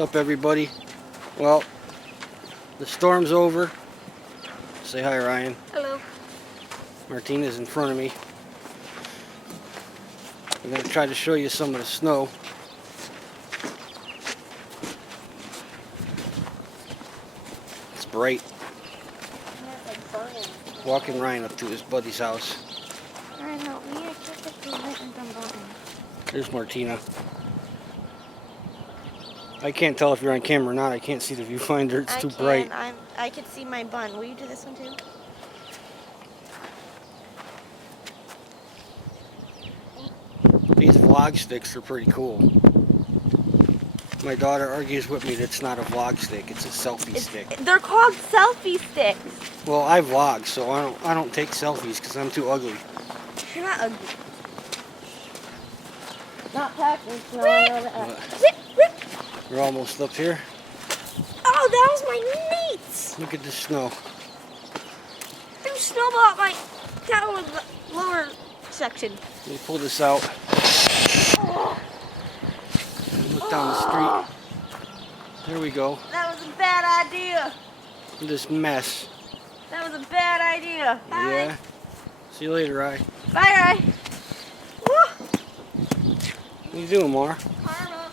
up, everybody? Well, the storm's over. Say hi, Ryan. Hello. Martina's in front of me. I'm going to try to show you some of the snow. It's bright. Walking Ryan up to his buddy's house. Ryan, help me. I can't get the light and dumb button. There's Martina. I can't tell if you're on camera or not. I can't see the viewfinder. It's too bright. I can see my bun. Will you do this one too? These vlog sticks are pretty cool. My daughter argues with me that it's not a vlog stick, it's a selfie stick. They're called selfie sticks. Well, I vlog, so I don't take selfies because I'm too ugly. You're not ugly. Not packing snow. We're almost up here. Oh, that was my meat. Look at the snow. There's snowball at my down lower section. Let me pull this out. Look down the street. There we go. That was a bad idea. This mess. That was a bad idea. Bye. Yeah. See you later, Rye. Bye, Rye. What are you doing, Mar? Karma.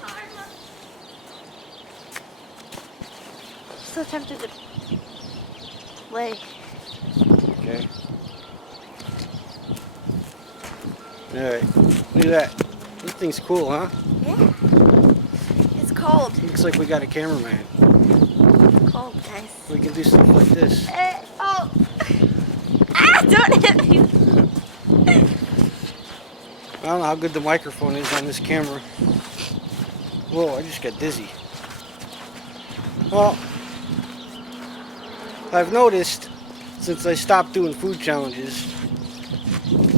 Karma. So tempted to play. Okay. Alright. Look at that. This thing's cool, huh? Yeah. It's cold. Looks like we got a cameraman. It's cold, guys. We can do stuff like this. Oh. Ah, don't hit me. I don't know how good the microphone is on this camera. Whoa, I just got dizzy. Well, I've noticed since I stopped doing food challenges,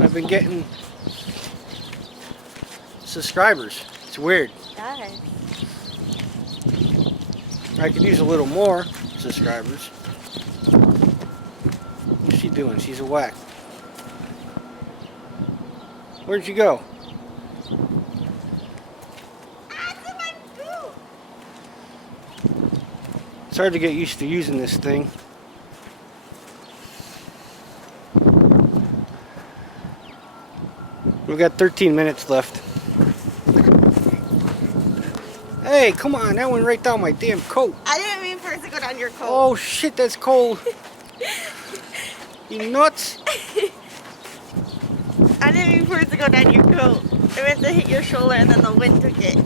I've been getting subscribers. It's weird. Guys. I could use a little more subscribers. What's she doing? She's a whack. Where'd you go? It's hard to get used to using this thing. We've got 13 minutes left. Hey, come on, that went right down my damn coat. I didn't mean for it to go down your coat. Oh shit, that's cold. You nuts? I didn't mean for it to go down your coat. I meant to hit your shoulder and then the wind took it.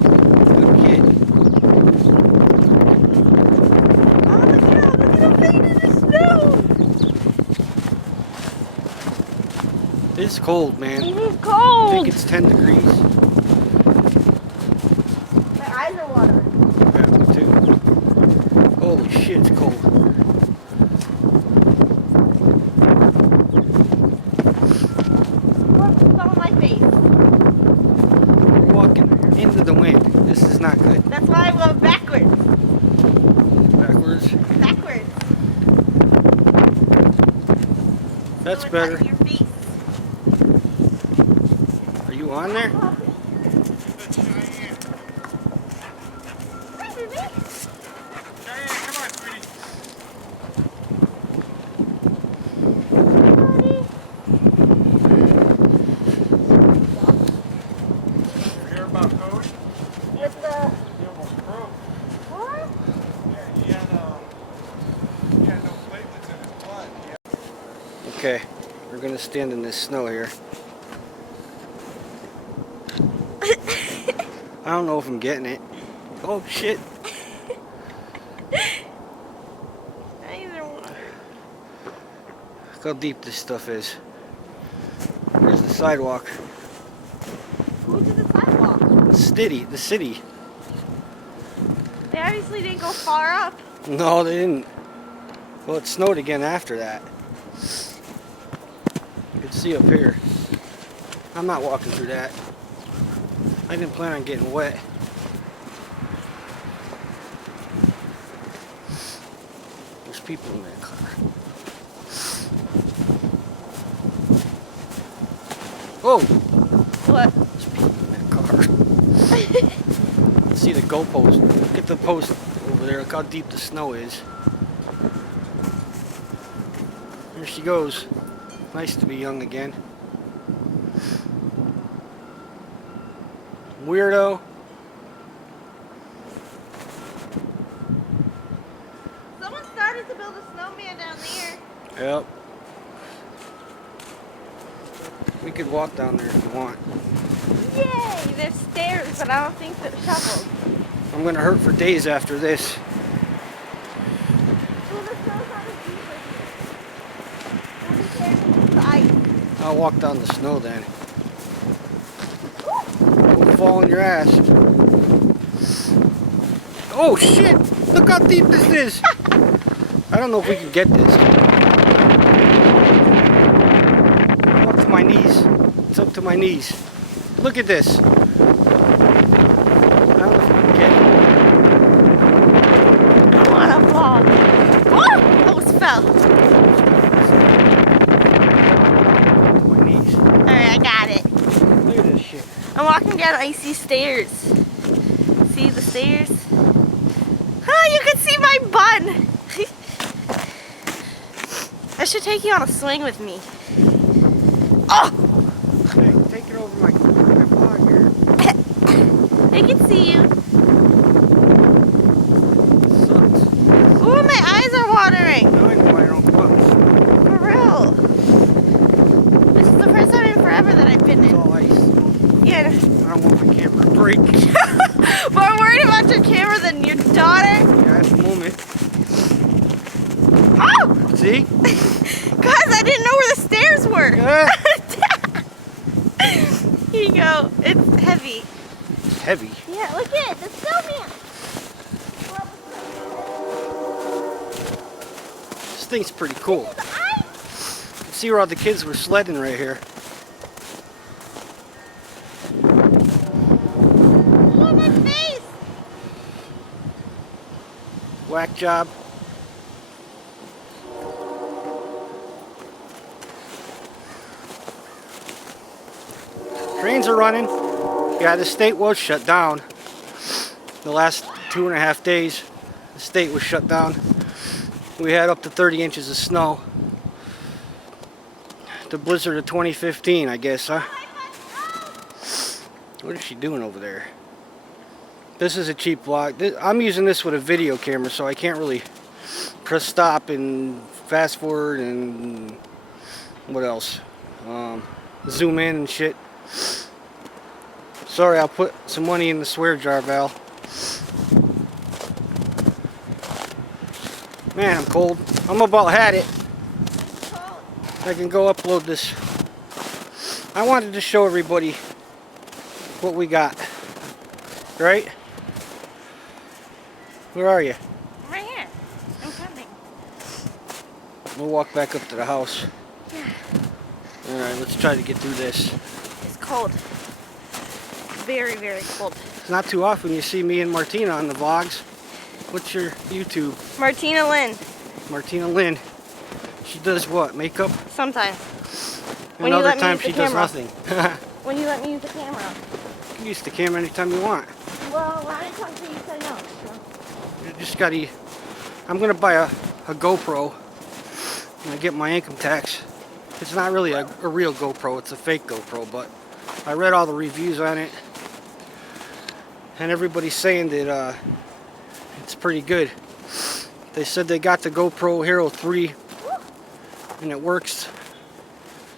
Good kid. Oh, look at the paint in the snow. It's cold, man. It is I cold. think it's 10 degrees. My eyes are watering. Yeah, me too. Holy shit, it's cold. What's on my face? We're walking into the wind. This is not good. That's why I went backwards. Backwards. Backwards. That's So it's better. at your face. Are you on there? Hi, baby. Come on, sweetie. You hear about Cody? With the He almost broke. what? Yeah, he had no platelets in his blood. Okay, we're gonna stand in this snow here. I don't know if I'm getting it. Oh shit. Eyes are watering. Look how deep this stuff is. Where's the sidewalk? Who did the sidewalk? The city. They obviously didn't go far up. No, they didn't. Well, it snowed again after that. You can see up here. I'm not walking through that. I didn't plan on getting wet. There's people in that car. Whoa! What? There's people in that car. Let's see the goalpost. Look at the post over there. Look how deep the snow is. There she goes. Nice to be young again. Weirdo. Someone started to build a snowman down there. Yep. We could walk down there if you want. Yay! There's stairs, but I don't think there's shovels. I'm gonna hurt for days after this. Well, the snow's not as deep as here. The ice. I'll walk down the snow then. Don't fall on your ass. Oh shit! Look how deep this is! I don't know if we can get this. I'm up to my knees. It's up to my knees. Look at this. I don't know if we can get it. I want to fall. Oh! Almost fell. Up to my knees. Alright, I got it. Look at this shit. I'm walking down icy stairs. See the stairs? Oh, you can see my bun. I should take you on a swing with me. Oh! Hey, take it over my vlog here. I can see you. Sucks. Ooh, my eyes are watering. Now I know I don't punch. For real. This is the first time in forever that I've been It's in. all ice. Yeah. I don't want my camera to break. More worried about your camera than your daughter. Yeah, at the moment. Oh! See? Guys, I didn't know where the stairs were. Yeah. Here you go. It's heavy. It's heavy. Yeah, look at it. The snowman. This thing's pretty cool. The ice. See where all the kids were sledding right here. Look at my face. Whack job. Trains are running. Yeah, the state was shut down. The last 2.5 days, the state was shut down. We had up to 30 inches of snow. The blizzard of 2015, I guess, huh? What is she doing over there? This is a cheap vlog. I'm using this with a video camera, so I can't really press stop and fast forward and what else? Zoom in and shit. Sorry, I'll put some money in the swear jar, Val. Man, I'm cold. I'm about had it. I can go upload this. I wanted to show everybody what we got. Right? Where are you? Right here. I'm coming. We'll walk back up to the house. Yeah. Alright, let's try to get through this. It's cold. Very, very cold. It's not too often you see me and Martina on the vlogs. What's your YouTube? Martina Lynn. Martina Lynn. She does what? Makeup? Sometimes. And When you other let me times use she the does camera. nothing. When you let me use the camera. You can use the camera anytime you want. Well, when I talk to you, say no. So. You just gotta. I'm gonna buy a GoPro when I get my income tax. It's not really a real GoPro, it's a fake GoPro, but I read all the reviews on it, and everybody's saying that it's pretty good. They said they got the GoPro Hero 3 and it works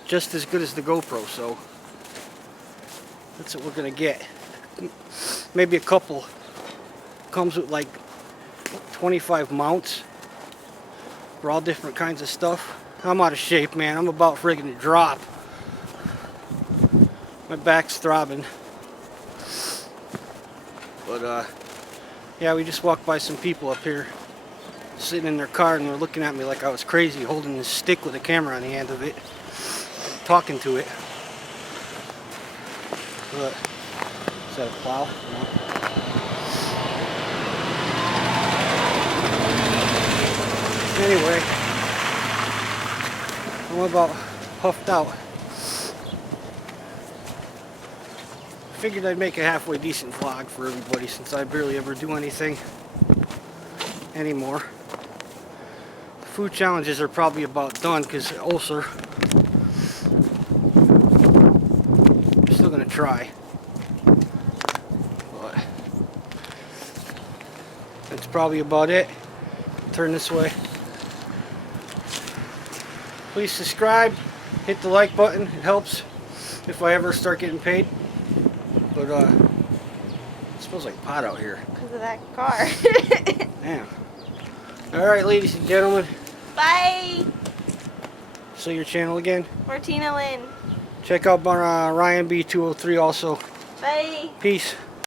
just as good as the GoPro, so that's what we're gonna get. Maybe a couple. Comes with like 25 mounts for all different kinds of stuff. I'm out of shape, man. I'm about friggin' to drop. My back's throbbing. But yeah, we just walked by some people up here sitting in their car, and they're looking at me like I was crazy, holding this stick with a camera on the end of it, talking to it. But is that a plow? No. Anyway, I'm about puffed out. figured I'd make a halfway decent vlog for everybody since I barely ever do anything anymore. Food challenges are probably about done because ulcer. I'm still gonna try. But that's probably about it. Turn this way. Please subscribe, hit the like button, it helps if I ever start getting paid. But it smells like pot out here. Because of that car. Damn. Alright, ladies and gentlemen, Bye. say your channel again. Martina Lynn. Check out Ryan B203 also. Bye. Peace.